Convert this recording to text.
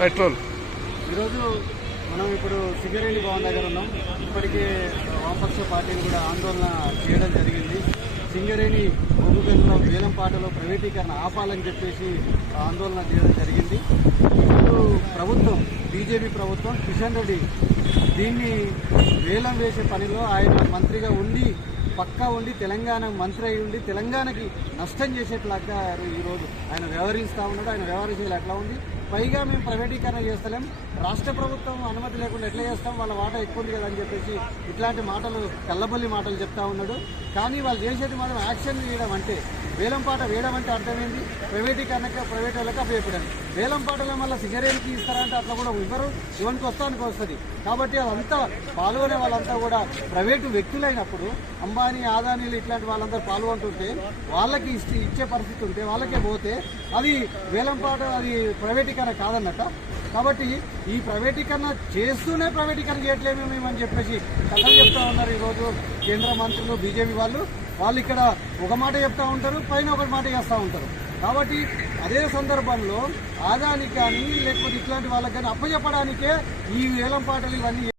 Petrol. ఈరోజు మనం ఇప్పుడు సింగరేణి భవన్ దగ్గర ఉన్నాం. ఇప్పటికే వామపక్ష పార్టీలు కూడా ఆందోళన చేయడం జరిగింది. సింగరేణి బొగ్గుగల్లో వేలంపాటలో ప్రైవేటీకరణ ఆపాలని చెప్పేసి ఆందోళన చేయడం జరిగింది. ఇప్పుడు ప్రభుత్వం బీజేపీ ప్రభుత్వం కిషన్ రెడ్డి దీన్ని వేలం వేసే పనిలో ఆయన మంత్రిగా ఉండి పక్కా ఉండి తెలంగాణ మంత్రి అయి ఉండి తెలంగాణకి నష్టం చేసేట్లాగా ఈరోజు ఆయన వ్యవహరిస్తూ ఉన్నాడు. ఆయన వ్యవహరించేది ఎట్లా ఉంది? పైగా మేము ప్రైవేటీకరణ చేస్తలేం. రాష్ట్ర ప్రభుత్వం అనుమతి లేకుండా ఎట్లా చేస్తాం? వాళ్ళ వాటా ఎక్కువ ఉంది కదా అని చెప్పేసి ఇట్లాంటి మాటలు కల్లబొల్లి మాటలు చెప్తా ఉన్నాడు. కానీ వాళ్ళు చేసేది మాత్రం యాక్షన్ వేయడం అంటే వేలం పాట వేయడం అంటే అర్థమైంది. ప్రైవేటీకరణకు ప్రైవేట్ వాళ్ళకి అప్పచెప్పడం వేలం పాటలో మళ్ళీ సిగరేట్కి ఇస్తారంటే అట్లా కూడా ఇవ్వరు. ఇవనికి వస్తానికి వస్తుంది. కాబట్టి అదంతా పాల్గొనే వాళ్ళంతా కూడా ప్రైవేటు వ్యక్తులైనప్పుడు అంబానీ ఆదానీలు ఇట్లాంటి వాళ్ళందరూ పాల్గొంటుంటే వాళ్ళకి ఇచ్చే పరిస్థితి ఉంటే వాళ్ళకే పోతే అది వేలంపాట అది ప్రైవేటీకరణ కాదన్నట కాబట్టి ఈ ప్రైవేటీకరణ చేస్తూనే ప్రైవేటీకరణ చేయట్లేము మేము అని చెప్పేసి కథలు చెప్తా ఉన్నారు ఈరోజు కేంద్ర మంత్రులు బీజేపీ వాళ్ళు. వాళ్ళు ఇక్కడ ఒక మాట చెప్తా ఉంటారు పైన ఒక మాట చేస్తూ ఉంటారు. కాబట్టి అదే సందర్భంలో ఆదానికి కానీ లేకపోతే ఇట్లాంటి వాళ్ళకి కానీ అప్పచెప్పడానికే ఈ వేలం పాటలు ఇవన్నీ